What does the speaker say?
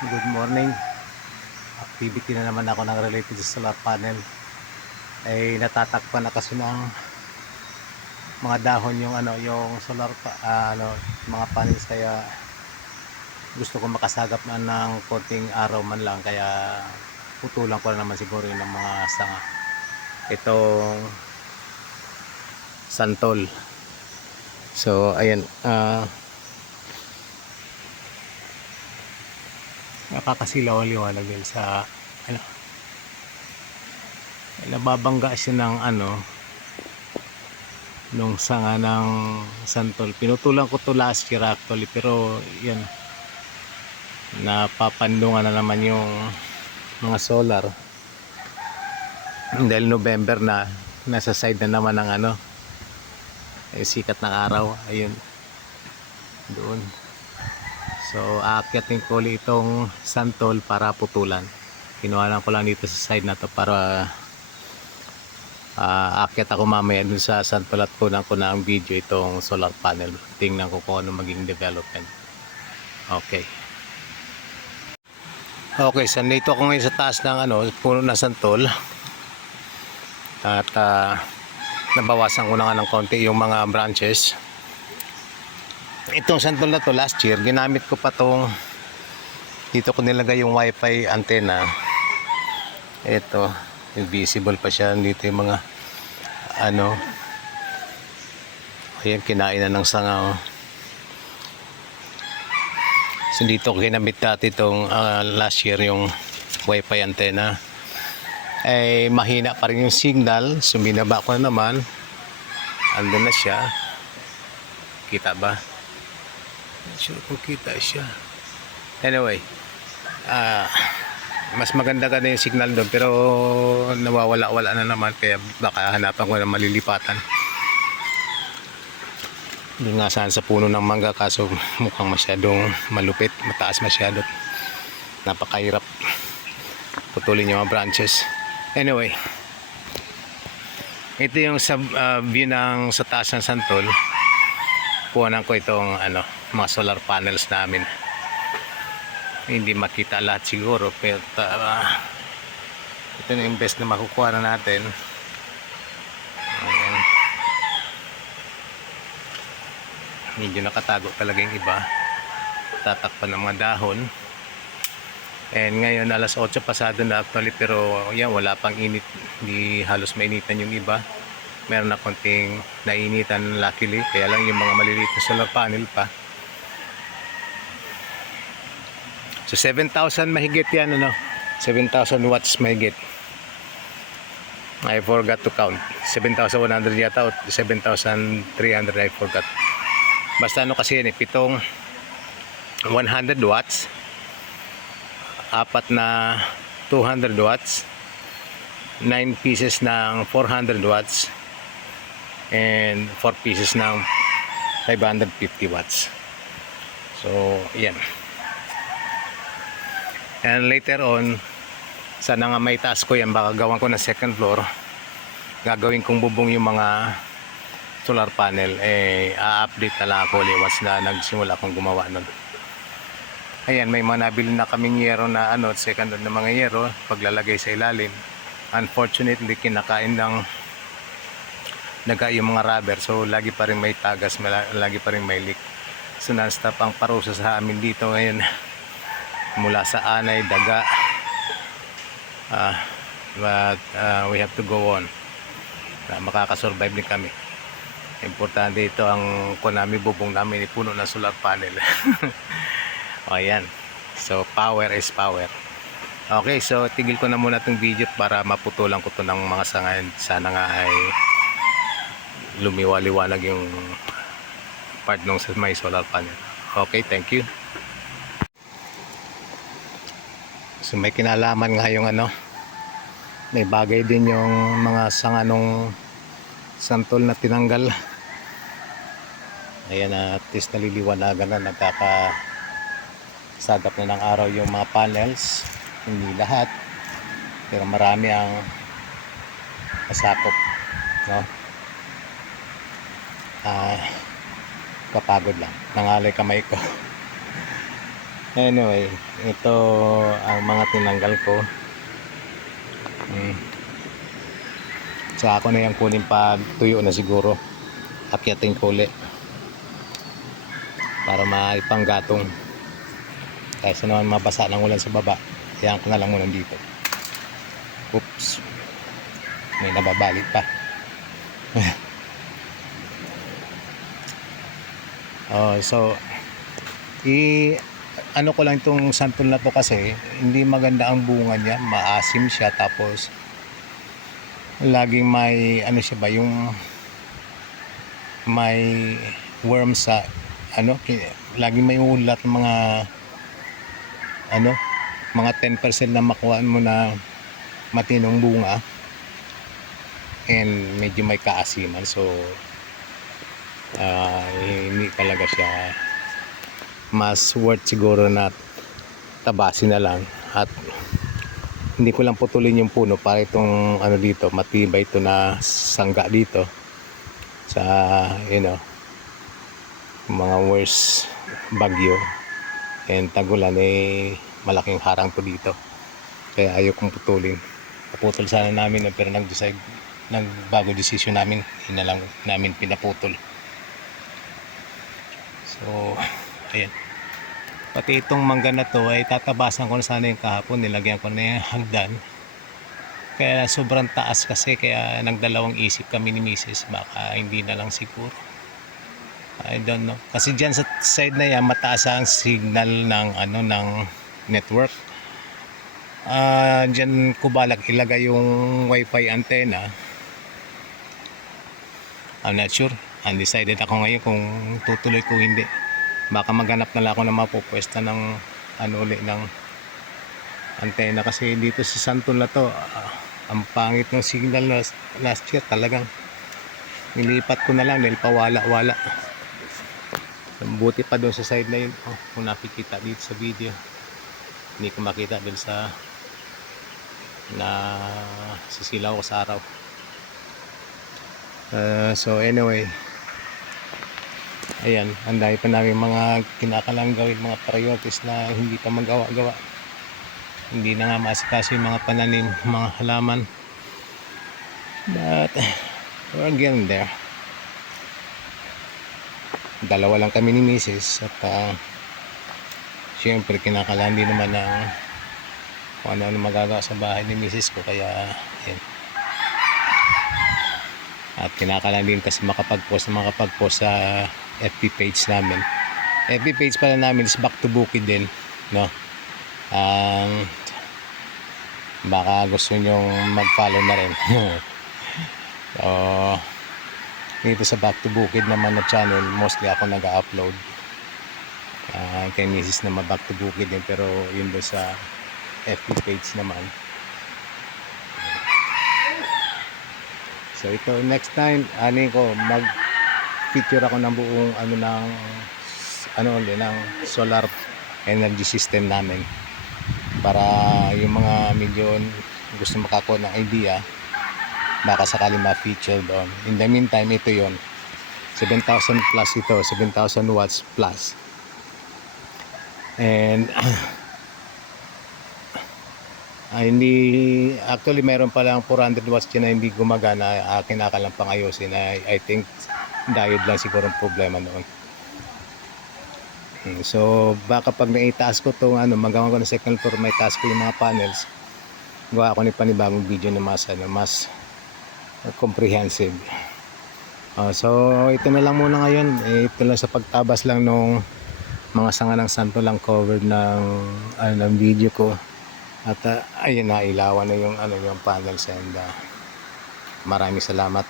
Good morning. Activity na naman ako ng related sa solar panel. Ay natatakpan na kasi ng mga dahon yung ano yung solar pa, ano mga panels kaya gusto ko makasagap na ng konting araw man lang kaya putulan ko na naman siguro yun ng mga sanga. Itong santol. So ayan ah nakakasilaw ang liwanag din sa ano nababangga siya ng ano nung sanga ng santol. Pinutulan ko to last year actually pero yan napapandungan na naman yung mga solar. Dahil November na nasa side na naman ng ano eh, sikat ng araw. Ayun. Doon So, aakyatin ko ulit itong santol para putulan. Kinuha lang ko lang dito sa side na to para uh, aakyat ako mamaya dun sa santol at kunan ko na ang video itong solar panel. Tingnan ko kung ano maging development. Okay. Okay, so nandito ako ngayon sa taas ng ano, puno ng santol. At ah, nabawasan ko na nga ng konti yung mga branches itong santol na to last year ginamit ko pa tong dito ko nilagay yung wifi antenna. Ito visible pa siya. Dito yung mga ano ayan kinain na ng sanga oh. so dito ginamit dati itong ah, last year yung wifi antenna. Ay mahina pa rin yung signal. So binaba ko na naman. Andun na siya. Kita ba sure kung siya. Anyway ah mas maganda ka na yung signal doon pero nawawala-wala na naman kaya baka hanapan ko na malilipatan. Doon nga saan sa puno ng mangga kaso mukhang masyadong malupit mataas masyado. Napakahirap. Putulin yung mga branches. Anyway ito yung sa ah, view ng sa taas ng santol. Kuhanan ko itong ano, mga solar panels namin. Hindi makita lahat siguro pero uh, ito na yung best na makukuha na natin. Ayan. Medyo nakatago talaga yung iba. Tatakpan ng mga dahon. And ngayon alas 8 pasado na actually pero yan wala pang init. Hindi halos mainitan yung iba meron na konting nainitan luckily kaya lang yung mga maliliit na solar panel pa so 7,000 mahigit yan ano? 7,000 watts mahigit. I forgot to count. 7,100 yata o 7,300 I forgot. Basta ano kasi yan eh pitong 100 watts apat na 200 watts 9 pieces ng 400 watts and 4 pieces ng 550 watts. So yan and later on sana nga may taas ko yan. Baka gawan ko na second floor. Gagawin kong bubong yung mga solar panel. Eh a-update na lang ako ulit na nagsimula akong gumawa nun. Ayan may mga nabili na kaming yero na ano second na mga yero paglalagay sa ilalim. Unfortunately kinakain ng naga yung mga rubber. So lagi pa rin may tagas lagi pa rin may leak. So non-stop ang parusa sa amin dito ngayon mula sa anay daga. Ah, but ah, we have to go on. Na makakasurvive din kami. Importante ito ang konami bubong namin puno ng solar panel. O ayan. So power is power. Okay so tigil ko na muna itong video para maputulan ko to ng mga sangayon. Sana nga ay lumiwaliwanag yung part nung may solar panel. Okay, thank you. So may kinalaman nga yung ano, may bagay din yung mga sanga nung santol na tinanggal. Ayan at least naliliwanagan na nagkaka sagap na ng araw yung mga panels. Hindi lahat, pero marami ang nasakop. No? ah kapagod lang nangalay kamay ko Anyway, ito ang mga tinanggal ko. Hmm. Sa ako na yung kunin pag tuyo na siguro. Akyatin ko ulit. Para maipanggatong. Kaysa naman mabasa ng ulan sa baba. Hayaan ko na lang muna dito. Oops. May nababalik pa. oh, so i ano ko lang itong santol na to kasi hindi maganda ang bunga niya. Maasim siya tapos laging may ano siya ba yung may worm sa ano laging may ulat ng mga ano mga 10% na makuha mo na matinong bunga. And medyo may kaasiman so ah, hindi talaga siya mas worth siguro na tabasin na lang. At hindi ko lang putulin yung puno para itong ano dito matibay ito na sangga dito. Sa you know mga worst bagyo. And tagulan eh malaking harang to dito. Kaya ayaw kong putulin. Paputol sana namin pero nag-decide nagbago decision namin. Yun na lang namin pinaputol. So ayan. Pati itong mangga na to ay tatabasan ko na sana yung kahapon. Nilagyan ko na yung hagdan. Kaya sobrang taas kasi kaya nagdalawang isip kami ni Mrs. baka hindi na lang siguro. I don't know. Kasi dyan sa side na yan mataas ang signal ng ano ng network. Ah dyan ko balak ilagay yung wifi antenna. I'm not sure. Undecided ako ngayon kung tutuloy ko hindi baka maghanap na lang ako ng mapupwesta ng ano uli ng antena. Kasi dito sa Santol na to ah, ang pangit ng signal last, last year talagang nilipat ko na lang dahil pawala-wala. Buti pa doon sa side na yun oh, kung nakikita dito sa video. Hindi ko makita doon sa na sisilaw ko sa araw. Uh, so anyway ayan ang dami pa namin mga kinakalang gawin mga priorities na hindi pa magawa-gawa hindi na nga maasikaso yung mga pananim mga halaman but we're getting there dalawa lang kami ni Mrs. at uh, syempre kinakalaan din naman ng kung ano-ano magagawa sa bahay ni Mrs. ko kaya ayan at kinakalan din kasi makapag-post makapag-post sa FB page namin. FB page pala namin is back to bukid din no? Ang baka gusto nyong mag-follow na rin. So dito sa back to bukid naman na channel mostly ako nag-upload. Uh, kay misis naman back to bukid din pero yun doon sa FB page naman. So ito next time ani ko mag feature ako ng buong ano ng ano ulit ng solar energy system namin para yung mga medyo gusto makakuha ng idea baka sakali ma-feature doon. In the meantime, ito yon 7,000 plus ito, 7,000 watts plus. And Ah, hindi, actually meron pa lang 400 watts dyan na hindi gumagana. Akin na lang pangayusin. I, I think diode lang siguro ang problema noon. Hmm, So baka pag naitaas ko itong ano, magawa ko ng second floor, may taas ko yung mga panels. Gawa ako ni panibagong video na mas, ano, mas comprehensive. Ah, so ito na lang muna ngayon. Eh, ito lang sa pagtabas lang nung mga sanga ng santo lang covered ng, ano, ng video ko. At uh, ayun na ilawan na yung ano yung panels and uh, maraming salamat